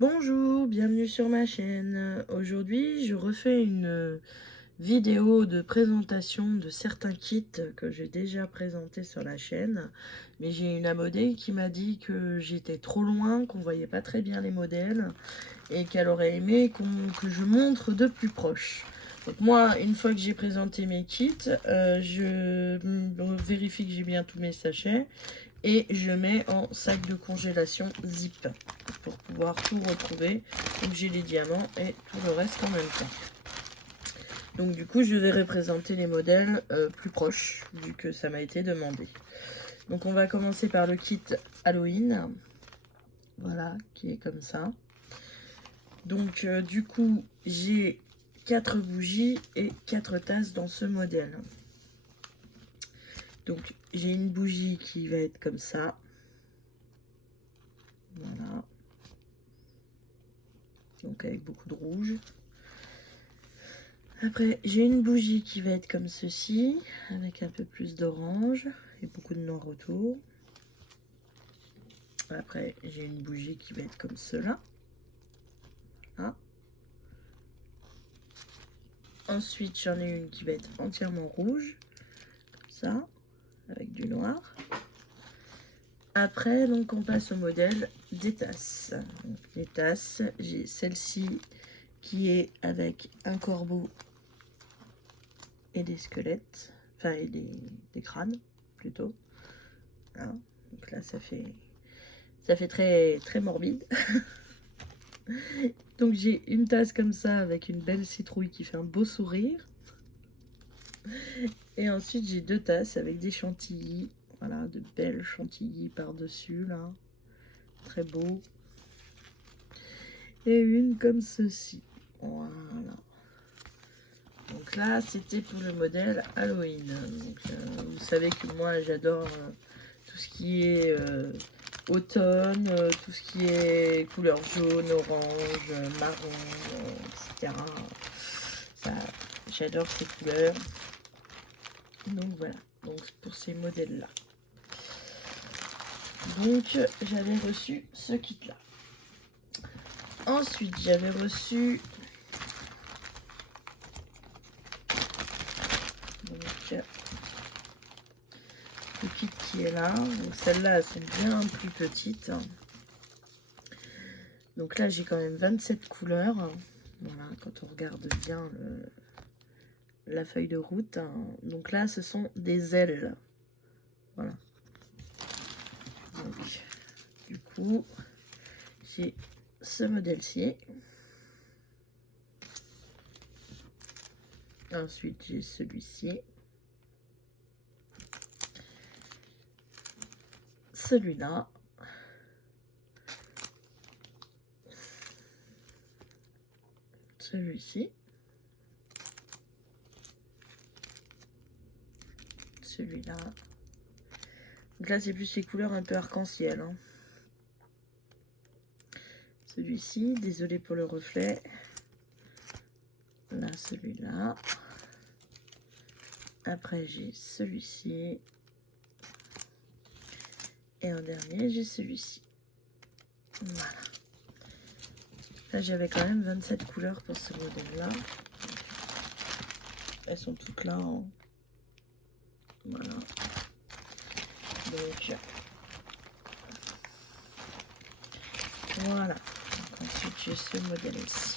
Bonjour, bienvenue sur ma chaîne. Aujourd'hui, je refais une vidéo de présentation de certains kits que j'ai déjà présentés sur la chaîne. Mais j'ai une abonnée qui m'a dit que j'étais trop loin, qu'on voyait pas très bien les modèles et qu'elle aurait aimé que je montre de plus proche. Donc moi, une fois que j'ai présenté mes kits, je vérifie que j'ai bien tous mes sachets et je mets en sac de congélation zip pour pouvoir tout retrouver. Donc j'ai les diamants et tout le reste en même temps. Donc du coup je vais représenter les modèles plus proches vu que ça m'a été demandé. Donc on va commencer par le kit Halloween. Voilà, qui est comme ça. Donc du coup j'ai 4 bougies et 4 tasses dans ce modèle. Donc j'ai une bougie qui va être comme ça. Voilà. Donc avec beaucoup de rouge. Après, j'ai une bougie qui va être comme ceci, avec un peu plus d'orange et beaucoup de noir autour. Après, j'ai une bougie qui va être comme cela. Voilà. Ensuite, j'en ai une qui va être entièrement rouge, comme ça, avec du noir. Après, donc, on passe au modèle des tasses. Donc, les tasses, j'ai celle-ci qui est avec un corbeau et des squelettes, enfin, et des crânes, plutôt. Voilà. Donc là, ça fait très, très morbide. Donc j'ai une tasse comme ça avec une belle citrouille qui fait un beau sourire. Et ensuite j'ai 2 tasses avec des chantilly. Voilà, de belles chantilly par-dessus là. Très beau. Et une comme ceci. Voilà. Donc là c'était pour le modèle Halloween. Donc, vous savez que moi j'adore tout ce qui est automne, tout ce qui est couleur jaune, orange, marron, etc. Ça, j'adore ces couleurs. Donc voilà, donc pour ces modèles là. Donc j'avais reçu ce kit là. Ensuite j'avais reçu donc, le kit qui est là. Donc celles-là sont bien plus petites. Donc là j'ai quand même 27 couleurs. Voilà, quand on regarde bien la feuille de route. Donc là ce sont des ailes. Voilà. Donc du coup j'ai ce modèle-ci. Ensuite j'ai celui-ci. Celui-là. Celui-ci. Celui-là. Donc là c'est plus les couleurs un peu arc-en-ciel. Hein. Celui-ci, désolé pour le reflet. Là, celui-là. Après, j'ai celui-ci. Et en dernier, j'ai celui-ci. Voilà. Là, j'avais quand même 27 couleurs pour ce modèle-là. Elles sont toutes là. Hein. Voilà. Donc, voilà. Donc, ensuite, j'ai ce modèle-ci.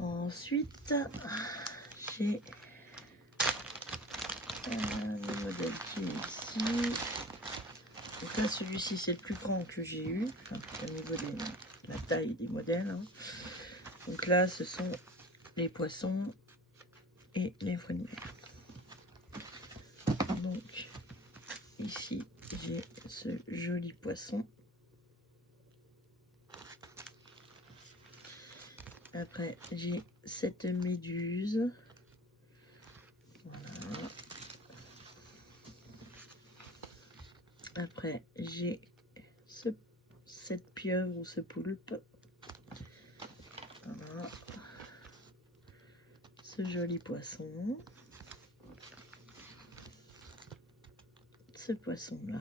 Ensuite, j'ai le modèle qui est ici. Donc là, celui-ci, c'est le plus grand que j'ai eu, enfin, au niveau de la taille des modèles. Hein. Donc là, ce sont les poissons et les fruits de mer. Donc, ici, j'ai ce joli poisson. Après, j'ai cette méduse. Voilà. Après, j'ai cette pieuvre ou ce poulpe. Voilà. ce joli poisson. Ce poisson-là.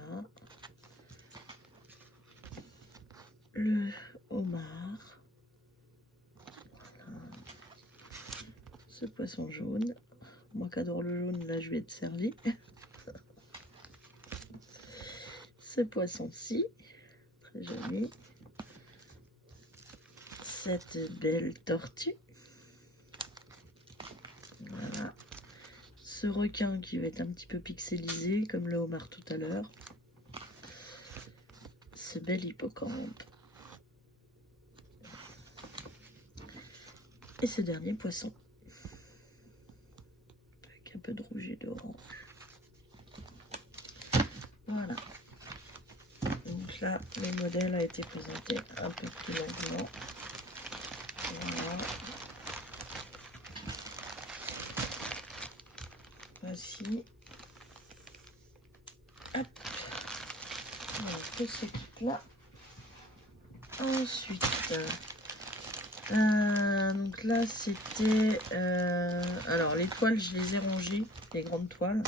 Le homard. Voilà. Ce poisson jaune. Moi qui adore le jaune, là je vais être servi. Ce poisson-ci. Très joli. Cette belle tortue. Voilà. Ce requin qui va être un petit peu pixelisé, comme le homard tout à l'heure. Ce bel hippocampe. Et ce dernier poisson. Avec un peu de rouge et d'orange. Voilà. Donc là, le modèle a été présenté un peu plus longuement. Voilà. Voici. Hop. Voilà, tout ce kit-là. Ensuite, donc là, c'était... alors, les toiles, je les ai rangées, les grandes toiles.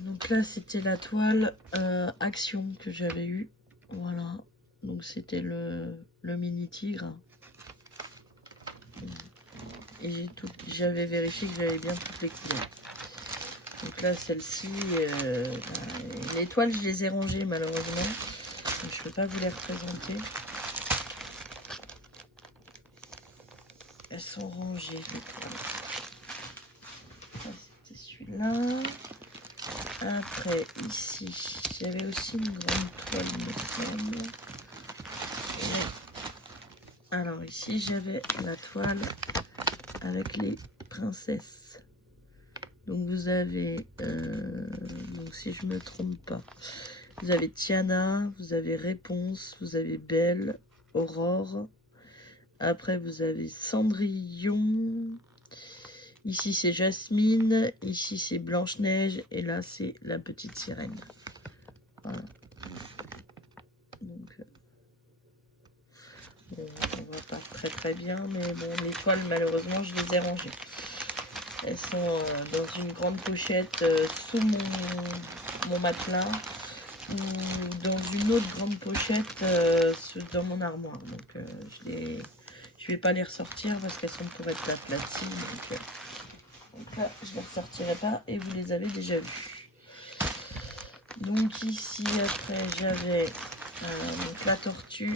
Donc là, c'était la toile Action que j'avais eue. Voilà. Donc, c'était le mini tigre. Et j'avais vérifié que j'avais bien toutes les couleurs. Donc là, celle-ci, les toiles, je les ai rangées malheureusement. Donc, je ne peux pas vous les représenter. Elles sont rangées, les toiles. Ça, c'était celui-là. Après, ici, j'avais aussi une grande toile, il me semble. Alors ici, j'avais la toile avec les princesses. Donc vous avez, donc si je me trompe pas, vous avez Tiana, vous avez Réponse, vous avez Belle, Aurore. Après vous avez Cendrillon. Ici c'est Jasmine, ici c'est Blanche-Neige et là c'est la petite sirène. Voilà. Donc bon, on voit pas très bien, mais bon, les toiles malheureusement je les ai rangées. Elles sont dans une grande pochette sous mon matelas ou dans une autre grande pochette dans mon armoire. Donc je vais pas les ressortir parce qu'elles sont pour être aplaties. Donc là, je les ressortirai pas et vous les avez déjà vues. Donc ici, après, j'avais donc la tortue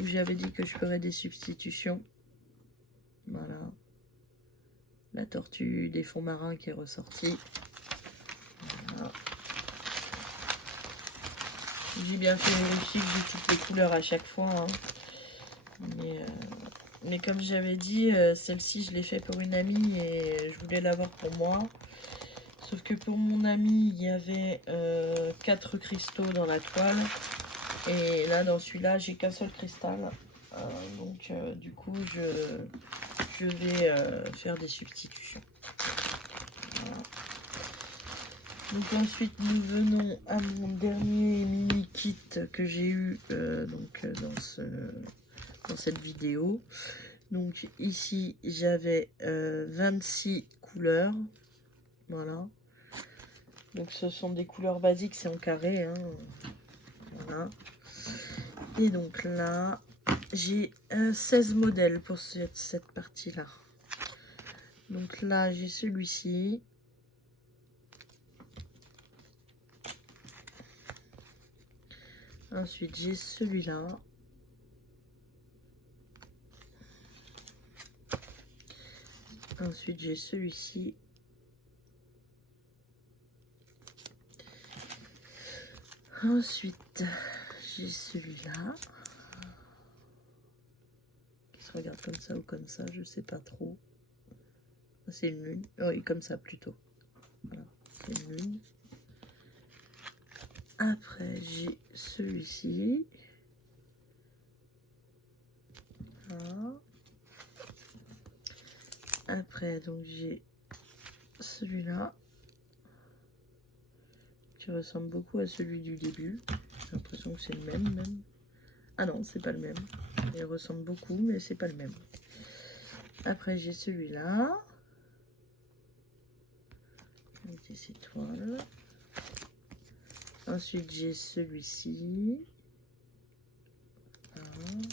où j'avais dit que je ferais des substitutions. Voilà. La tortue des fonds marins qui est ressortie. Voilà. J'ai bien fait vérifier que j'ai toutes les couleurs à chaque fois. Hein. Mais comme j'avais dit, celle-ci, je l'ai fait pour une amie et je voulais l'avoir pour moi. Sauf que pour mon amie, il y avait 4 cristaux dans la toile. Et là, dans celui-là, j'ai qu'un seul cristal. Donc, du coup, je vais faire des substitutions. Voilà. Donc ensuite, nous venons à mon dernier mini kit que j'ai eu dans cette vidéo. Donc ici, j'avais 26 couleurs. Voilà. Donc ce sont des couleurs basiques, c'est en carré. Hein. Voilà. Et donc là, j'ai 16 modèles pour cette partie-là. Donc là, j'ai celui-ci. Ensuite, j'ai celui-là. Ensuite, j'ai celui-ci. Ensuite, j'ai celui-là. Qui se regarde comme ça ou comme ça, je sais pas trop. C'est une lune. Oui, comme ça plutôt. Voilà, c'est une lune. Après, j'ai celui-ci. Voilà. Après, donc j'ai celui-là. Qui ressemble beaucoup à celui du début. J'ai l'impression que c'est le même. Ah non, c'est pas le même. Il ressemble beaucoup, mais c'est pas le même. Après, j'ai celui-là. Avec des étoiles. Ensuite, j'ai celui-ci. Voilà.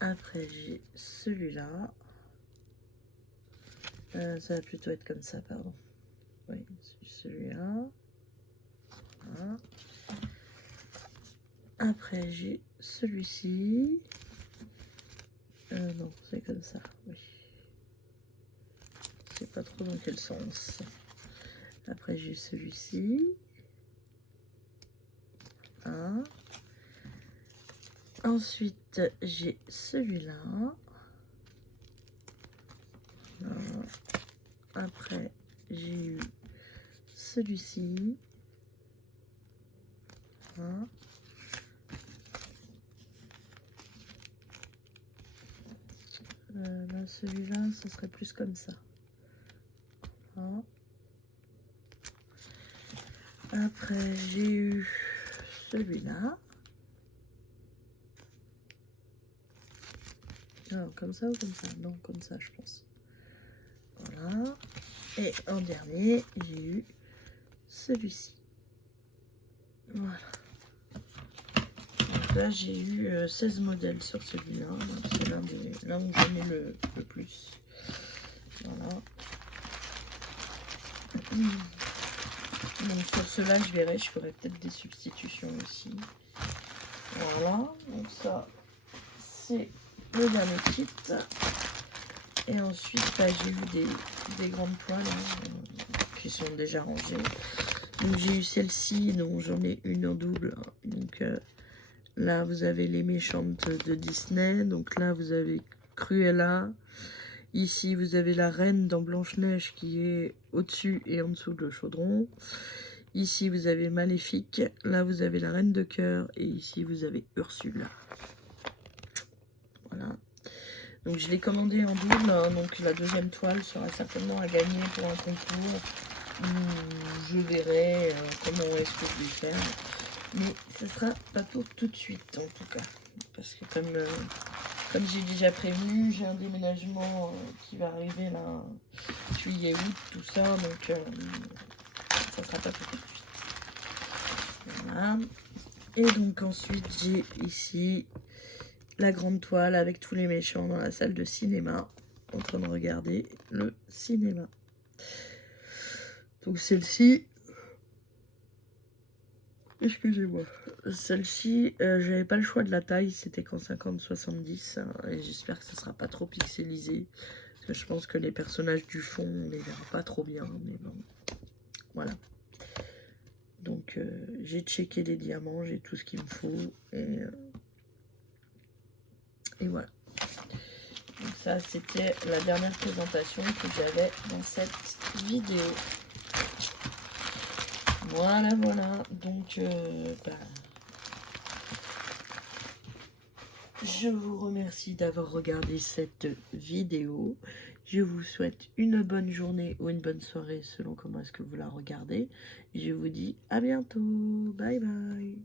Après, j'ai celui-là. Ça va plutôt être comme ça, pardon. Oui, celui-là. Voilà. Après, j'ai celui-ci. Non, c'est comme ça, oui. Je sais pas trop dans quel sens. Après, j'ai celui-ci. Voilà. Ensuite, j'ai celui-là. Voilà. Après, j'ai eu celui-ci. Voilà. Là, celui-là, ce serait plus comme ça. Voilà. Après, j'ai eu celui-là. Alors, comme ça ou comme ça? Non, comme ça, je pense. Voilà. Et en dernier, j'ai eu celui-ci. Voilà. Donc là, j'ai eu 16 modèles sur celui-là. C'est l'un où j'en ai le plus. Voilà. Donc sur ceux-là, je verrai, je ferai peut-être des substitutions aussi. Voilà. Donc ça, c'est le dernier kit. Et ensuite, bah, j'ai eu des grandes toiles qui sont déjà rangées. Donc j'ai eu celle-ci, donc j'en ai une en double. Donc là, vous avez les méchantes de Disney. Donc là, vous avez Cruella. Ici, vous avez la reine dans Blanche-Neige qui est au-dessus et en dessous de le chaudron. Ici, vous avez Maléfique. Là, vous avez la reine de cœur. Et ici, vous avez Ursule. Voilà. Donc, je l'ai commandé en double. Hein, donc, la deuxième toile sera certainement à gagner pour un concours. Je verrai comment est-ce que je vais faire. Mais ce sera pas pour tout de suite, en tout cas. Parce que comme j'ai déjà prévenu, j'ai un déménagement qui va arriver là, juillet, août, tout ça. Donc, ça sera pas tout de suite. Voilà. Et donc, ensuite, j'ai ici la grande toile avec tous les méchants dans la salle de cinéma, en train de regarder le cinéma. Donc, celle-ci... Excusez-moi. Celle-ci, j'avais pas le choix de la taille, c'était qu'en 50-70. Hein, et j'espère que ce sera pas trop pixelisé. Parce que je pense que les personnages du fond, on les verra pas trop bien. Mais bon, voilà. Donc, j'ai checké les diamants, j'ai tout ce qu'il me faut. Et voilà. Donc ça, c'était la dernière présentation que j'avais dans cette vidéo. Voilà, voilà. Donc, je vous remercie d'avoir regardé cette vidéo. Je vous souhaite une bonne journée ou une bonne soirée selon comment est-ce que vous la regardez. Je vous dis à bientôt. Bye bye.